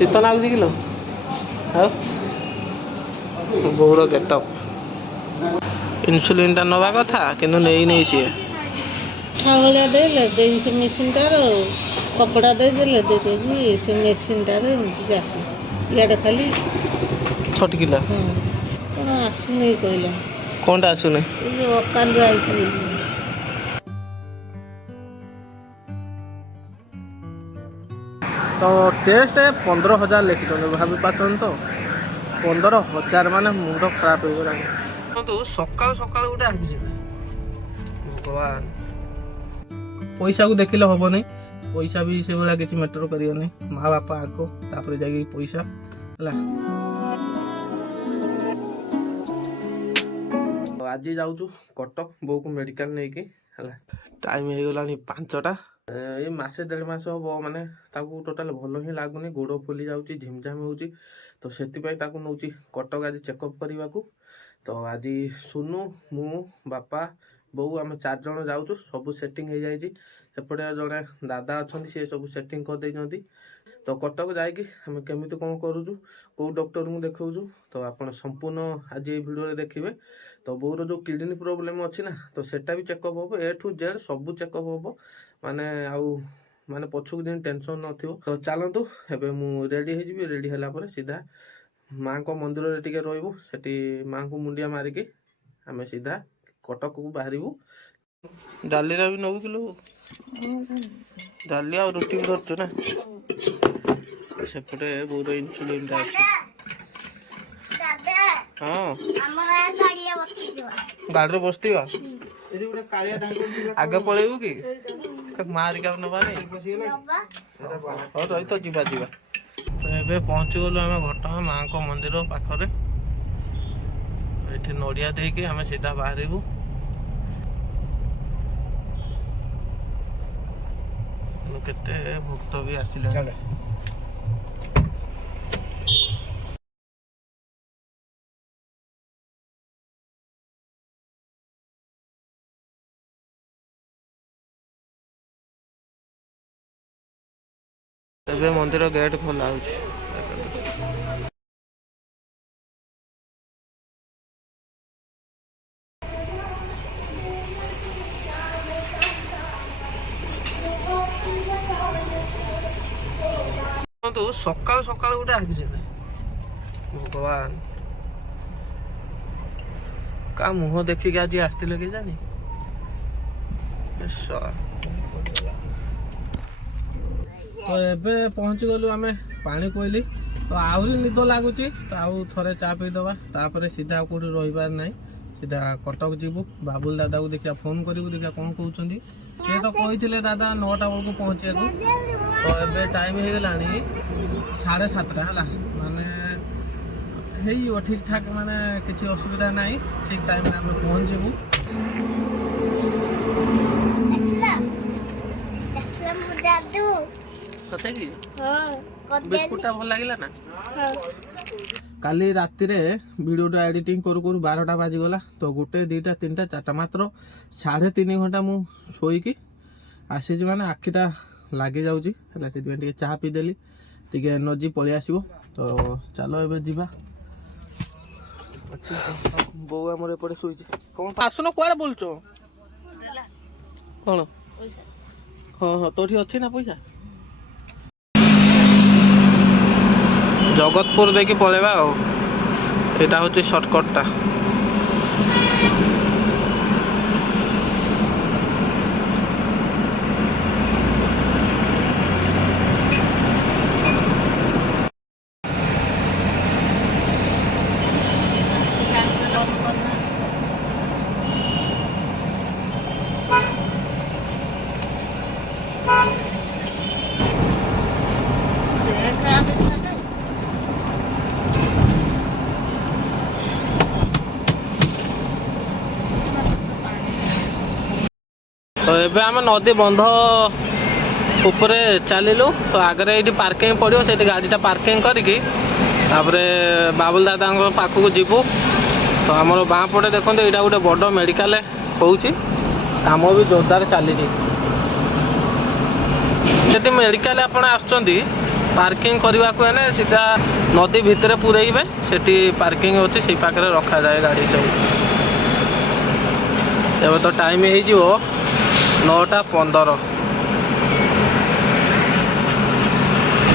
ଶୀତ ଲାଗୁଛି କିଲୋ? ଆଉ ବୋଉର ଗେଟଅପ୍ ଇନ୍ସୁଲିନ୍ଟା ନେବା କଥା କିନ୍ତୁ ନେଇ ସିଏ ଭଳିଆ ଦେଲେ ଦେଇ ସେ ମେସିନ୍ଟାର କପଡ଼ା ଦେଇଦେଲେ ଦେଇଦେଇକି ସେ ମେସିନ୍ଟାରେ ଏମିତି ଯାହା ଇଆଡ଼େ ଖାଲି ଛଟକିଲା। କ'ଣ ଆସୁନି କହିଲା। କ'ଣଟା ଆସୁନି? ଏ ଯେଉଁ ଅକାନ୍ଦୁଆ ହେଇଛି ବୋଲି। ତ ଟେଷ୍ଟ 15,000 ଲେଖିଛନ୍ତି ଭାବି ପାରୁଛନ୍ତି ତ 15,000 ମାନେ ମୁଣ୍ଡ ଖରାପ ହେଇଗଲାଣି। କିନ୍ତୁ ସକାଳୁ ସକାଳୁ ଗୋଟେ ଆକ୍ସିଡେଣ୍ଟ ଭଗବାନ। ପଇସାକୁ ଦେଖିଲେ ହବନି, ପଇସା ବି ସେଭଳିଆ କିଛି ମ୍ୟାଟର କରିବନି। ମା ବାପା ଆଗ ତାପରେ ଯାଇକି ପଇସା ହେଲା। ଆଜି ଯାଉଛୁ କଟକ ବୋଉକୁ ମେଡିକାଲ ନେଇକି ହେଲା। ଟାଇମ ହେଇଗଲାଣି 5ଟା। ଏଇ ମାସେ 1.5 ମାସ ହବ ମାନେ ତାକୁ ଟୋଟାଲ ଭଲ ହିଁ ଲାଗୁନି, ଗୋଡ଼ ଫୁଲି ଯାଉଛି, ଝିମଝାମ ହେଉଛି। ତ ସେଥିପାଇଁ ତାକୁ ନେଉଛି କଟକ ଆଜି ଚେକଅପ୍ କରିବାକୁ। ତ ଆଜି ସୁନୁ, ମୁଁ, ବାପା, ବୋଉ ଆମେ 4 ଜଣ ଯାଉଛୁ। ସବୁ ସେଟିଂ ହେଇଯାଇଛି। ସେପଟେ ଜଣେ ଦାଦା ଅଛନ୍ତି, ସିଏ ସବୁ ସେଟିଂ କରିଦେଇଛନ୍ତି। ତ କଟକ ଯାଇକି ଆମେ କେମିତି କ'ଣ କରୁଛୁ, କେଉଁ ଡକ୍ଟରଙ୍କୁ ଦେଖାଉଛୁ, ତ ଆପଣ ସମ୍ପୂର୍ଣ୍ଣ ଆଜି ଏଇ ଭିଡ଼ିଓରେ ଦେଖିବେ। ତ ବୋଉର ଯେଉଁ କିଡ଼ନୀ ପ୍ରୋବ୍ଲେମ୍ ଅଛି ନା, ତ ସେଟା ବି ଚେକଅପ୍ ହେବ। A to Z ସବୁ ଚେକଅପ୍ ହେବ, ମାନେ ଆଉ ମାନେ ପଛକୁ ଯେମିତି ଟେନସନ୍ ନଥିବ। ତ ଚାଲନ୍ତୁ ଏବେ ମୁଁ ରେଡ଼ି ହେଇଯିବି। ରେଡ଼ି ହେଲା ପରେ ସିଧା ମାଙ୍କ ମନ୍ଦିରରେ ଟିକେ ରହିବୁ, ସେଠି ମାଙ୍କୁ ମୁଣ୍ଡିଆ ମାରିକି ଆମେ ସିଧା କଟକକୁ ବାହାରିବୁ। ଡାଲିରା ବି ନେବୁ କିଲୋ? ଡାଲି ଆଉ ରୁଟି ବି ଧରୁଛୁ ନା? ସେପଟେ ବୋଉର ଇନ୍ସୁଲିନ୍ଟା ଅଛି। ହଁ ଗାଡ଼ିରେ ବସିଥିବା ଆଗେ ପଳେଇବୁ କି? ମାରିକା ନେବାନି। ହଉ ରହିଥ ଯିବା। ଏବେ ପହଞ୍ଚିଗଲୁ ଆମେ ଘଟଗାଁ ମାଙ୍କ ମନ୍ଦିର ପାଖରେ। ଏଠି ନଡ଼ିଆ ଦେଇକି ଆମେ ସିଧା ବାହାରିବୁ। କେତେ ଭକ୍ତ ବି ଆସିଲେଣି। ଏବେ ମନ୍ଦିର ଗେଟ୍ ଖୋଲା ହେଉଛି। ସକାଳୁ ସକାଳୁ ଗୋଟେ ଆକ୍ସିଡେଣ୍ଟ ଭଗବାନ। କାହା ମୁହଁ ଦେଖିକି ଆଜି ଆସିଥିଲେ କେଜାଣି। ତ ଏବେ ପହଞ୍ଚିଗଲୁ ଆମେ ପାଣି କୋଇଲି। ତ ଆହୁରି ନିଦ ଲାଗୁଛି, ତ ଆଉ ଥରେ ଚା ପିଇଦେବା, ତାପରେ ସିଧା ଆଉ କେଉଁଠି ରହିବାର ନାହିଁ, ସିଧା କଟକ ଯିବୁ। ବାବୁଲ ଦାଦାକୁ ଦେଖିବା ଫୋନ୍ କରିବୁ, ଦେଖିବା କ'ଣ କହୁଛନ୍ତି। ସିଏ ତ କହିଥିଲେ ଦାଦା 9ଟା ବେଳକୁ ପହଞ୍ଚିବାକୁ। ତ ଏବେ ଟାଇମ୍ ହେଇଗଲାଣି 7:30 ହେଲା, ମାନେ ହେଇଯିବ ଠିକ୍ ଠାକ୍, ମାନେ କିଛି ଅସୁବିଧା ନାହିଁ। ଠିକ୍ ଟାଇମ୍ରେ ଆମେ ପହଞ୍ଚିବୁ। ସତେକି ବିସ୍କୁଟଟା ଭଲ ଲାଗିଲା ନା? କାଲି ରାତିରେ ଭିଡ଼ିଓଟା ଏଡ଼ିଟିଂ କରୁ କରୁ 12ଟା ବାଜିଗଲା। ତ 1, 2, 3, 4 ମାତ୍ର 3.5 ଘଣ୍ଟା ମୁଁ ଶୋଇକି ଆସିଛି, ମାନେ ଆଖିଟା ଲାଗିଯାଉଛି ହେଲା। ସେଥିପାଇଁ ଟିକେ ଚାହା ପିଇଦେଲି, ଟିକେ ଏନର୍ଜି ପଳେଇ ଆସିବ। ତ ଚାଲ ଏବେ ଯିବା। ବୋଉ ଆମର ଏପଟେ ଶୋଇଛି। କ'ଣ ଆସୁନ, କୁଆଡ଼େ ବୁଲୁଛ? କ'ଣ? ହଁ ତୋଠି ଅଛି ନା ପଇସା? ଜଗତପୁର ଦେଇକି ପଳେଇବା ଆଉ। ଏଇଟା ହେଉଛି ସର୍ଟକଟ୍ଟା। तो एबे आम नदी बंध ऊपर चलिलु। तो आगे ये पार्किंग पड़ो से गाड़ीटा पार्किंग करके बाबुल दादा पाखक जीवु। तो आम बाँ पटे देखते यहाँ गोटे बड़ मेडिकल होम भी जोरदार चली मेडिकल आप पार्किंग करने को है सीधा नदी भितर पूरेबे से पार्किंग अच्छी से पाखे रखा जाए गाड़ी सब। एवं तो टाइम हो 9:15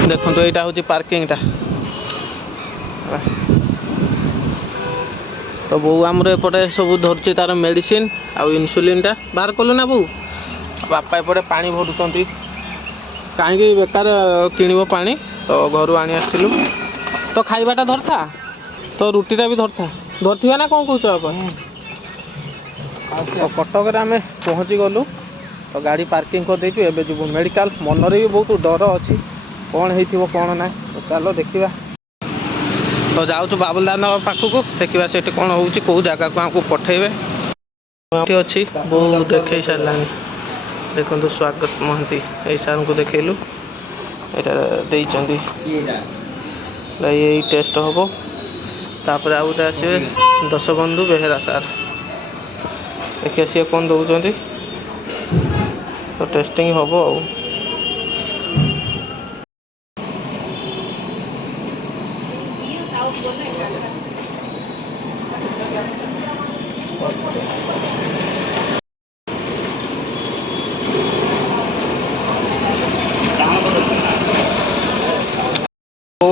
देखो तो यहाँ हूँ पार्किंग टा। तो बो आमर एपटे सब धरती तार मेडिसिन आउ इन्सुलिन टा बाहर कलु ना बो। बापा एपटे पानी भरुंट कहीं बेकार किणव पानी तो घर आनी आसलु। तो खाइबाटा धरता तो रुटीटा भी धरता धरथिबा ना कौन कौच आप। तो कटक आम पहुँची गलु तो गाड़ी पार्किंग कर देचु। एबे जीवु मेडिकल मनरे भी बहुत डर अच्छी कौन हो कौन ना। तो चलो देखा तो जाऊँ बाबुलदान पाखक देखा से कौन हो कौ जगह को आमको पठेबे अच्छी बहुत देखे सारा। देखो स्वागत महांती यही सार को देखलु यहाँ यही टेस्ट हम तापर आउ गोटे आसवे दशबंधु बेहेरा सार देखिए सी कौन दौरान तो टेस्टिंग हम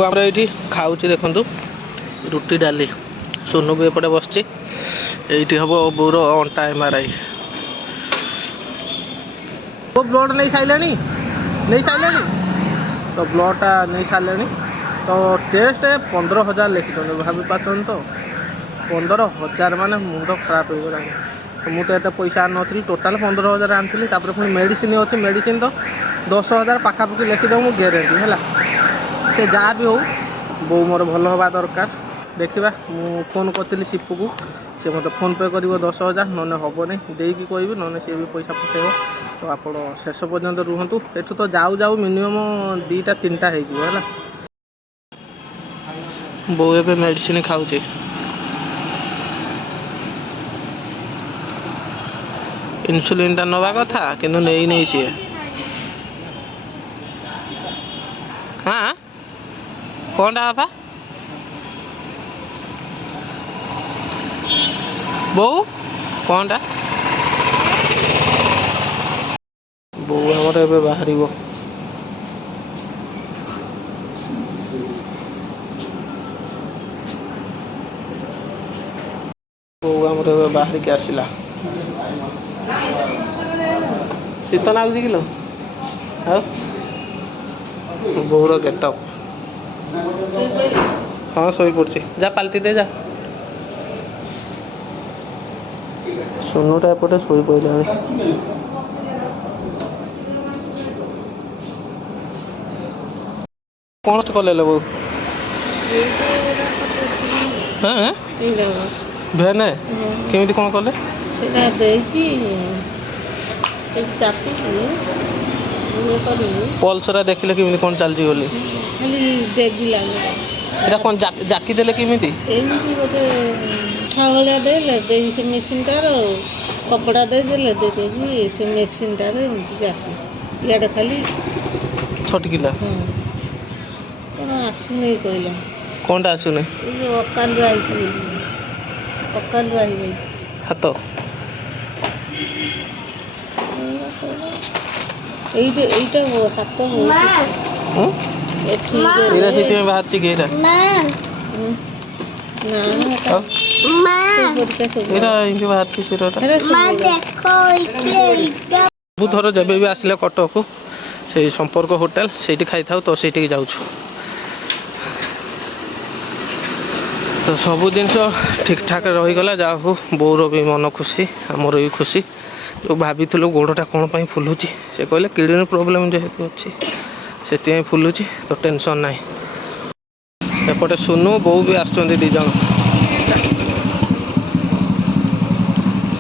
आम ये खाऊ देखु रुटी डाली सोनू भी एपटे बस ये हम बोर अंटा MRI वो ब्लड नहीं सारे तो ब्लडटा नहीं सारे तो टेस्ट 15,000 लिखिं भाभी पार्न तो 15,000 मान मुंड खराब हो गला। तो मुझे तो पैसा आनी टोटाल 15,000 आनी पुणी मेडिसिन अच्छी मेडिसिन तो 10,000 पाखापाखि लिखिदेव मुझे ग्यारंटी है से जहाँ भी हो बो मोर भल हवा दरकार। देखा मु फोन करी सिपू को सी मत फोन पे कर 10,000 ना हम नहीं देकी कहि ना सी भी पैसा पठेब। तो आप शेष पर्यंत रुहतु एठू तो जाऊ जाऊ मिनिमम 2टा 3टा है। बो ए मेडिसिन खाऊ इन्सुलिन टा नवा कथा किंतु नहीं सी। हाँ कौन आपा बो कौन बो आमर ए बाहर बो आमर ए बाहर के आसला शीत लगुच किलो बोर गेटअप हाँ शोई पड़ी जा पाल्टी दे जा सोनूटा एपटे शोई पड़ा कौन कले बो हाँ भेने केमी कौन कले पल्सरा देखिले केमी कौन चलती गली एटा कौन जाकी देले केमी गोटे भाया दे से मेसीनटार कपड़ा दे से मेसीनटार इे खाली छटकिला कौन आसुनी कहला कौनटा आसुनी अकाल हाथ এইটা হাত এরা সেটি বাহারছি কি এরা এরা এমনি বাহারছি সেটা ସବୁ ଥର ଯେବେ ବି ଆସିଲେ କଟକକୁ ସେଇ ସମ୍ପର୍କ ହୋଟେଲ ସେଇଠି ଖାଇଥାଉ ତ ସେଇଠିକି ଯାଉଛୁ। ତ ସବୁ ଜିନିଷ ଠିକ୍ ଠାକ୍ ରହିଗଲା ଯାହା ହଉ ବୋଉର ବି ମନ ଖୁସି ଆମର ବି ଖୁସି। ଯେଉଁ ଭାବିଥିଲୁ ଗୋଡ଼ଟା କ'ଣ ପାଇଁ ଫୁଲୁଛି ସେ କହିଲେ କିଡ଼ନୀ ପ୍ରୋବ୍ଲେମ୍ ଯେହେତୁ ଅଛି ସେଥିପାଇଁ ଫୁଲୁଛି ତ ଟେନସନ୍ ନାହିଁ। ଏପଟେ ସୁନୁ ବୋଉ ବି ଆସୁଛନ୍ତି 2 ଜଣ।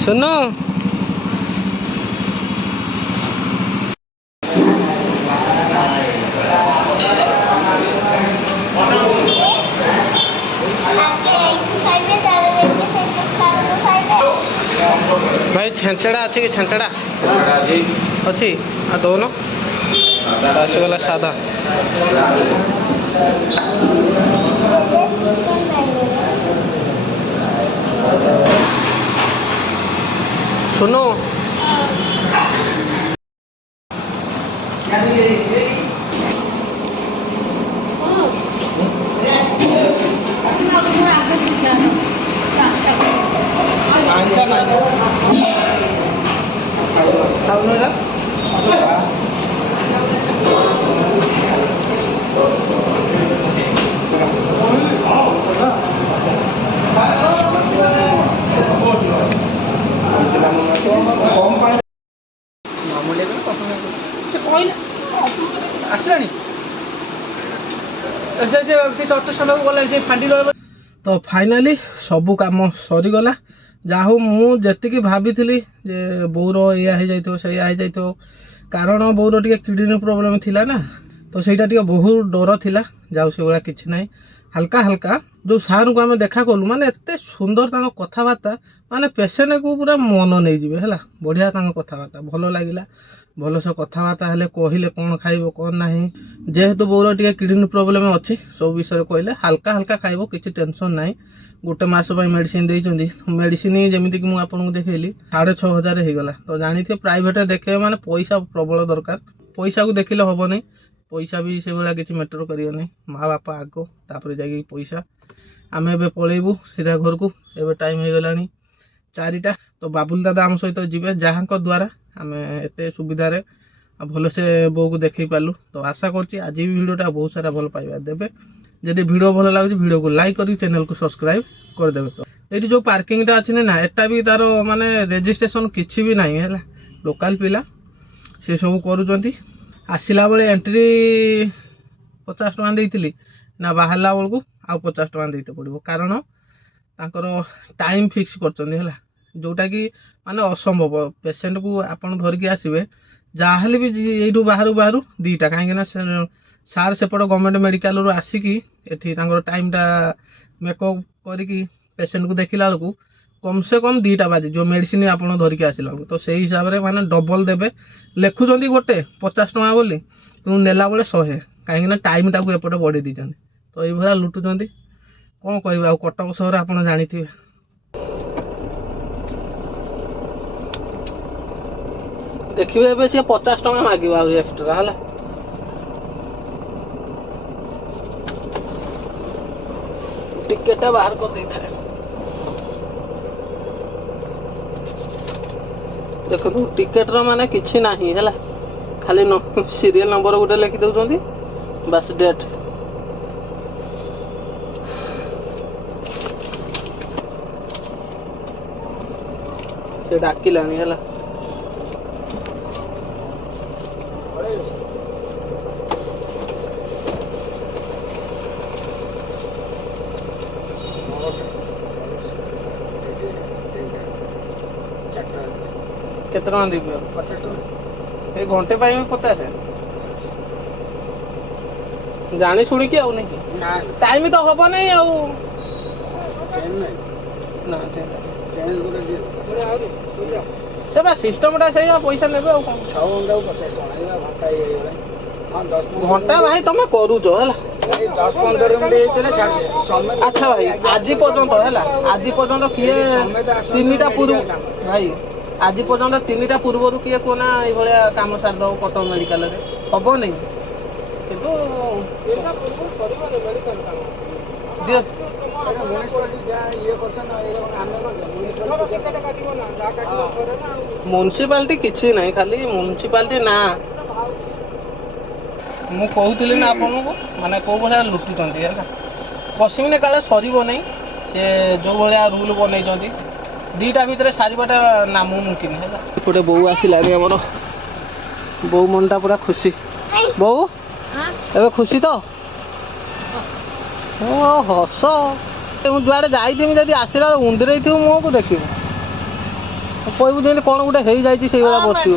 ସୁନୁ भाई छेंचड़ा अच्छे कि छेंचड़ा अच्छी आ दौन ଆସିଗଲା ସାଧା। ଶୁଣୁ ଆସିଲାଣି ସେ ଚଟ ସମୟକୁ ଗଲା ସେ ଫାଣ୍ଡି ରହିବ। ତ ଫାଇନାଲି ସବୁ କାମ ସରିଗଲା। ଯାହା ହଉ ମୁଁ ଯେତିକି ଭାବିଥିଲି ଯେ ବୋଉର ଏଇଆ ହେଇଯାଇଥିବ ସେଇଆ ହେଇଯାଇଥିବ, କାରଣ ବୋଉର ଟିକେ କିଡ଼ନୀ ପ୍ରୋବ୍ଲେମ୍ ଥିଲା ନା, ତ ସେଇଟା ଟିକେ ବହୁତ ଡର ଥିଲା। ଯାଉ ସେଭଳିଆ କିଛି ନାହିଁ, ହାଲକା ହାଲକା। ଯେଉଁ ସାର୍ଙ୍କୁ ଆମେ ଦେଖା କଲୁ ମାନେ ଏତେ ସୁନ୍ଦର ତାଙ୍କ କଥାବାର୍ତ୍ତା, ମାନେ ପେସେଣ୍ଟକୁ ପୁରା ମନ ନେଇଯିବେ ହେଲା। ବଢ଼ିଆ ତାଙ୍କ କଥାବାର୍ତ୍ତା, ଭଲ ଲାଗିଲା। ଭଲସେ କଥାବାର୍ତ୍ତା ହେଲେ, କହିଲେ କ'ଣ ଖାଇବ କ'ଣ ନାହିଁ। ଯେହେତୁ ବୋଉର ଟିକେ କିଡ଼ନୀ ପ୍ରୋବ୍ଲେମ୍ ଅଛି, ସବୁ ବିଷୟରେ କହିଲେ। ହାଲକା ହାଲକା ଖାଇବ, କିଛି ଟେନସନ୍ ନାହିଁ। ଗୋଟେ ମାସ ପାଇଁ ମେଡ଼ିସିନ ଦେଇଛନ୍ତି। ମେଡ଼ିସିନ ଯେମିତିକି ମୁଁ ଆପଣଙ୍କୁ ଦେଖେଇଲି 6,500 ହେଇଗଲା। ତ ଜାଣିଥିବେ ପ୍ରାଇଭେଟରେ ଦେଖେଇବେ ମାନେ ପଇସା ପ୍ରବଳ ଦରକାର। ପଇସାକୁ ଦେଖିଲେ ହେବନି, ପଇସା ବି ସେଇଭଳିଆ କିଛି ମ୍ୟାଟର କରିବନି। ମା ବାପା ଆଗ, ତାପରେ ଯାଇକି ପଇସା। ଆମେ ଏବେ ପଳେଇବୁ ସିଧା ଘରକୁ। ଏବେ ଟାଇମ୍ ହେଇଗଲାଣି 4ଟା। ତ ବାବୁଲ ଦାଦା ଆମ ସହିତ ଯିବେ, ଯାହାଙ୍କ ଦ୍ୱାରା ଆମେ ଏତେ ସୁବିଧାରେ ଆଉ ଭଲସେ ବୋଉକୁ ଦେଖେଇ ପାରିଲୁ। ତ ଆଶା କରୁଛି ଆଜି ବି ଭିଡ଼ିଓଟା ବହୁତ ସାରା ଭଲ ପାଇବା ଦେବେ। ଯଦି ଭିଡ଼ିଓ ଭଲ ଲାଗୁଛି ଭିଡ଼ିଓକୁ ଲାଇକ୍ କରିକି ଚ୍ୟାନେଲକୁ ସବସ୍କ୍ରାଇବ୍ କରିଦେବେ। ତ ଏଇଠି ଯେଉଁ ପାର୍କିଂଟା ଅଛି ନା, ଏଟା ବି ତାର ମାନେ ରେଜିଷ୍ଟ୍ରେସନ୍ କିଛି ବି ନାହିଁ ହେଲା। ଲୋକାଲ ପିଲା ସେ ସବୁ କରୁଛନ୍ତି। ଆସିଲା ବେଳେ ଏଣ୍ଟ୍ରି 50 ଟଙ୍କା ଦେଇଥିଲି ନା, ବାହାରିଲା ବେଳକୁ ଆଉ 50 ଟଙ୍କା ଦେଇତେ ପଡ଼ିବ। କାରଣ ତାଙ୍କର ଟାଇମ୍ ଫିକ୍ସ କରିଛନ୍ତି ହେଲା, ଯେଉଁଟାକି ମାନେ ଅସମ୍ଭବ। ପେସେଣ୍ଟକୁ ଆପଣ ଧରିକି ଆସିବେ ଯାହାହେଲେ ବି ଏଇଠୁ ବାହାରୁ 2ଟା, କାହିଁକିନା ସାର୍ ସେପଟ ଗଭର୍ଣ୍ଣମେଣ୍ଟ ମେଡ଼ିକାଲରୁ ଆସିକି ଏଠି ତାଙ୍କର ଟାଇମ୍ଟା ମେକଅପ୍ କରିକି ପେସେଣ୍ଟକୁ ଦେଖିଲା ବେଳକୁ କମସେ କମ୍ 2ଟା ବାଜିଯିବ ମେଡ଼ିସିନ ଆପଣ ଧରିକି ଆସିଲା ବେଳକୁ। ତ ସେଇ ହିସାବରେ ମାନେ ଡବଲ ଦେବେ। ଲେଖୁଛନ୍ତି ଗୋଟେ 50 ଟଙ୍କା ବୋଲି, କିନ୍ତୁ ନେଲା ବେଳେ 100, କାହିଁକିନା ଟାଇମ୍ଟାକୁ ଏପଟେ ବଢ଼େଇ ଦେଇଛନ୍ତି। ତ ଏଇଭଳିଆ ଲୁଟୁଛନ୍ତି, କ'ଣ କହିବେ ଆଉ। କଟକ ସହର ଆପଣ ଜାଣିଥିବେ। ଦେଖିବେ ଏବେ ସିଏ 50 ଟଙ୍କା ମାଗିବ ଆହୁରି ଏକ୍ସଟ୍ରା ହେଲା। ଟିକେଟଟା ବାହାର କରିଦେଇଥାଏ। ଦେଖନ୍ତୁ ଟିକେଟର ମାନେ କିଛି ନାହିଁ ହେଲା, ଖାଲି ସିରିଏଲ ନମ୍ବର ଗୋଟେ ଲେଖି ଦେଉଛନ୍ତି, ବାସ୍ ଡେଟ୍। ସେ ଡାକିଲାଣି ହେଲା। କେତେ ଟଙ୍କା ଦେବି? 50 ଟଙ୍କା। ଏଇ ଘଣ୍ଟେ ପାଇଁ 50? ଜାଣି ଶୁଣିକି ଆଉ ନାଇଁ, ଟାଇମ୍ ତ ହବ ନାଇଁ ଆଉ। ନା ସେ ବା ସିଷ୍ଟମଟା ସେଇଆ, ପଇସା ନେବେ ଆଉ କ'ଣ। 6 ଘଣ୍ଟାକୁ 50 ଟଙ୍କା, ଘଣ୍ଟା ହେଇଗଲାଣି। ଘଣ୍ଟା ଭାଇ ତମେ କରୁଛ ହେଲା, 10-15 ମିନିଟ୍ ହେଇଥିଲେ ଛାଡ଼ିଦେ। ଆଚ୍ଛା ଭାଇ, ଆଜି ପର୍ଯ୍ୟନ୍ତ ହେଲା, ଆଜି ପର୍ଯ୍ୟନ୍ତ କିଏ 3ଟା ପୂର୍ବ ଭାଇ, ଆଜି ପର୍ଯ୍ୟନ୍ତ 3ଟା ପୂର୍ବରୁ କିଏ କୁହନା ଏଇଭଳିଆ କାମ ସାରିଦେବ କଟକ ମେଡ଼ିକାଲରେ? ହବନି। କିନ୍ତୁ ମ୍ୟୁନିସିପାଲିଟି କିଛି ନାହିଁ, ଖାଲି ମ୍ୟୁନିସିପାଲିଟି ନା। ମୁଁ କହୁଥିଲି ନା ଆପଣଙ୍କୁ, ମାନେ କେଉଁ ଭଳିଆ ଲୁଟୁଛନ୍ତି ହେଲା। କସିମିନେ କାଳେ ସରିବ ନାହିଁ। ସେ ଯେଉଁ ଭଳିଆ ରୁଲ୍ ବନେଇଛନ୍ତି 2ଟା ଭିତରେ ସାରିବାଟା ନାମୁମୁକିନ ହେଲା। ଏପଟେ ବୋଉ ଆସିଲାଣି ଆମର। ବୋଉ ମନଟା ପୁରା ଖୁସି। ବୋଉ ଏବେ ଖୁସି ତ? ଓ ହସ। ମୁଁ ଯୁଆଡ଼େ ଯାଇଥିବି ଯଦି ଆସିଲା ବେଳେ ଉଣ୍ଡିରେଇଥିବୁ ମୁହଁକୁ ଦେଖିବୁ, କହିବୁ ଯେମିତି କ'ଣ ଗୋଟେ ହେଇଯାଇଛି ସେଇଭଳିଆ ବସିବ।